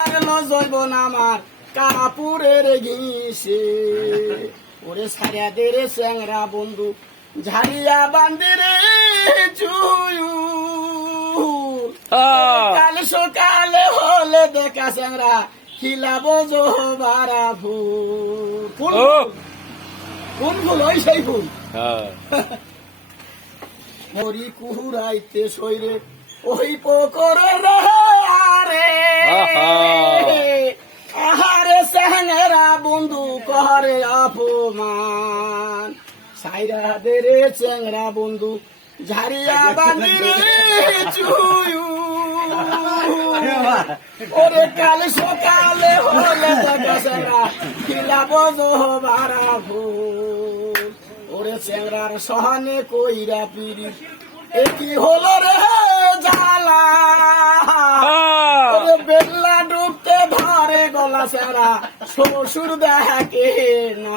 জৈবন আমার কাপুরের ঘিসে ওরে সারিয়াদের চ্যাংরা বন্ধু ঝাড়িয়া বান্দিরে চুয়ু কাল সকালে হলে দেখা চ্যাংরা খিলাবো জোবারা ফুল কোন ফুল ওই সেই ফুল মরি কুহুরাইতে সইরে ওই পোকরে রে আহারে চ্যাংরা বন্ধু করে অপমান সাইরা দে রে চ্যাংরা বন্ধু ঝাড়িয়া বান্দিরে চুয়ু ওরে কাল সকালে হলে দেখা চ্যাংরা খিলাবো জোবারা ফুল ওরে চ্যাংরার সহনে কইরা পিরি একি হলো রে জ্বালা ওরে বেলা ডুবতে ধরে গলা চ্যাংরা শ্বশুর দেখে না।